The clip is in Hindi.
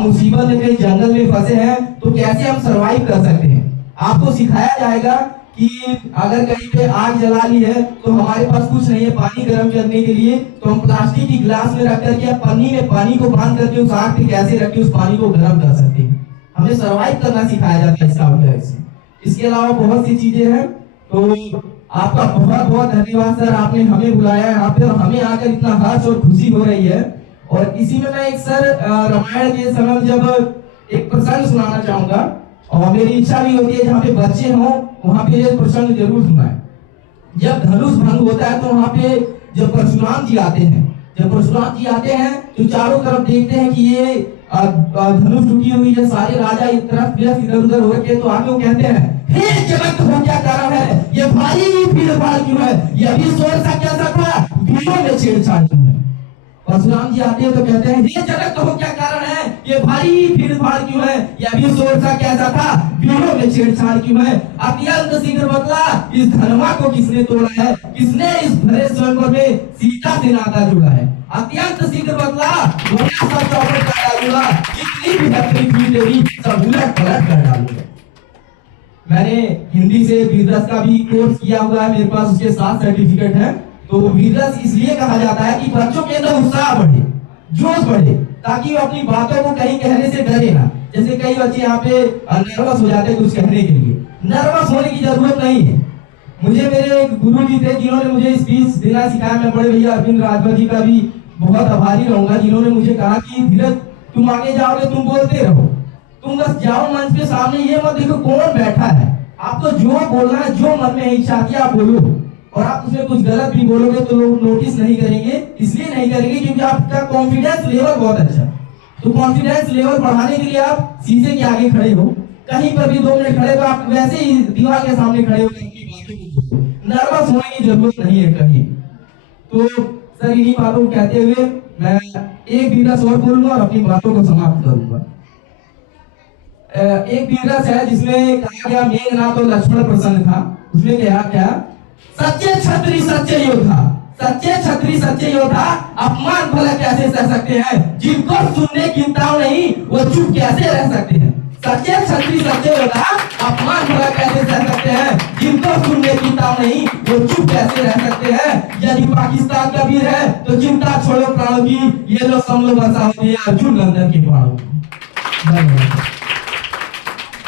हम मुसीबत में कहीं जंगल में फंसे हैं तो कैसे हम सरवाइव कर सकते हैं। आपको सिखाया जाएगा कि अगर कहीं पे आग जला ली है तो हमारे पास कुछ नहीं है पानी गर्म करने के लिए, तो हम प्लास्टिक की गिलास में रख करके पन्नी में पानी को बांध करके उस आग पे कैसे रख के उस पानी को गर्म कर सकते हैं। हमें सरवाइव करना सिखाया जाता है स्काउट गाइड से। इसके अलावा बहुत सी चीजें हैं। तो आपका बहुत बहुत धन्यवाद सर, आपने हमें बुलाया है यहाँ पे और हमें आकर इतना हर्ष और खुशी हो रही है। और इसी में मैं एक सर रामायण के समय जब एक प्रसंग सुनाना चाहूंगा, और मेरी इच्छा भी होती है जहाँ पे बच्चे हों वहाँ पे ये प्रसंग जरूर सुनाएं। जब धनुष भंग होता है तो वहाँ पे जब परशुराम जी आते हैं, तो चारों तरफ देखते हैं कि ये धनुष टूटी हुई है, सारे राजा एक तरफ इधर उधर हो रखे, तो आगे वो कहते हैं हे जगत हो क्या कारण है, ये भारी भीड़ भाड़ क्यों है, ये अभी शोर सा कैसा था, भीड़ों में छेड़छाड़ क्यों है। परशुराम जी आते हैं तो कहते हैं हे जगत हो क्या कारण है, ये भारी भीड़ भाड़ क्यों है, ये अभी शोर सा कैसा था, भीड़ों में छेड़छाड़ क्यों है। अत्यंत शीघ्र बदला इस धनवा को किसने तोड़ा है, किसने इस भरे स्वयंवर में सीता से नाता जुड़ा है। अत्यंत शीघ्र बदला चौपट कर डालूंगा, जितनी भी हथकड़ी थी तेरी सब उलट पलट कर डालूंगा। मैंने हिंदी से वीररस का भी कोर्स किया हुआ है, मेरे पास उसके 7 सर्टिफिकेट है। तो वीररस इसलिए कहा जाता है कि बच्चों के अंदर उत्साह बढ़े, जोश बढ़े, ताकि वो अपनी बातों को कहीं कहने से डरे ना। जैसे कई बच्चे यहाँ पे नर्वस हो जाते हैं कुछ कहने के लिए, नर्वस होने की जरूरत नहीं है। मुझे मेरे एक गुरु जी थे जिन्होंने मुझे स्पीच देना सिखाया। मैं बड़े भैया अरविंद राजभर जी का भी बहुत आभारी रहूंगा, जिन्होंने मुझे कहा कि धीरज तुम आगे जाओगे, तुम बोलते रहो, तुम बस जाओ मंच के सामने, ये मत देखो कौन बैठा है, आपको जो बोलना है, जो मन में इच्छा आती है आप बोलो। और आप उसमें कुछ गलत भी बोलोगे तो लोग नोटिस नहीं करेंगे, इसलिए नहीं करेंगे क्योंकि आपका कॉन्फिडेंस लेवल बहुत अच्छा है। तो कॉन्फिडेंस लेवल बढ़ाने के लिए आप शीशे के आगे खड़े हो, कहीं पर भी 2 मिनट खड़े हो, आप वैसे ही दीवार के सामने खड़े हो, नर्वस होने की जरूरत नहीं है कहीं। तो सर इन्हीं बातों को कहते हुए मैं एक वीररस और बोलूंगा और अपनी बातों को समाप्त करूंगा। एक वीररस है जिसमें कहा गया मेघनाथ और लक्ष्मण प्रसन्न था। उसमें क्या सच्चे छत्री सच्चे योद्धा, सच्चे छत्री सच्चे योद्धा अपमान भला कैसे सह सकते हैं, जिनको सुनने की ताव नहीं वो चुप कैसे रह सकते हैं। सच्चे छत्री सच्चे योद्धा अपमान भला कैसे सह सकते हैं, जिनको सुनने की ताव नहीं वो चुप कैसे रह सकते हैं। यदि पाकिस्तान का वीर है तो चिंता छोड़ो प्राणों की, ये लो समलो बसा होती है अर्जुन लंदन के प्राणों की। धन्यवाद।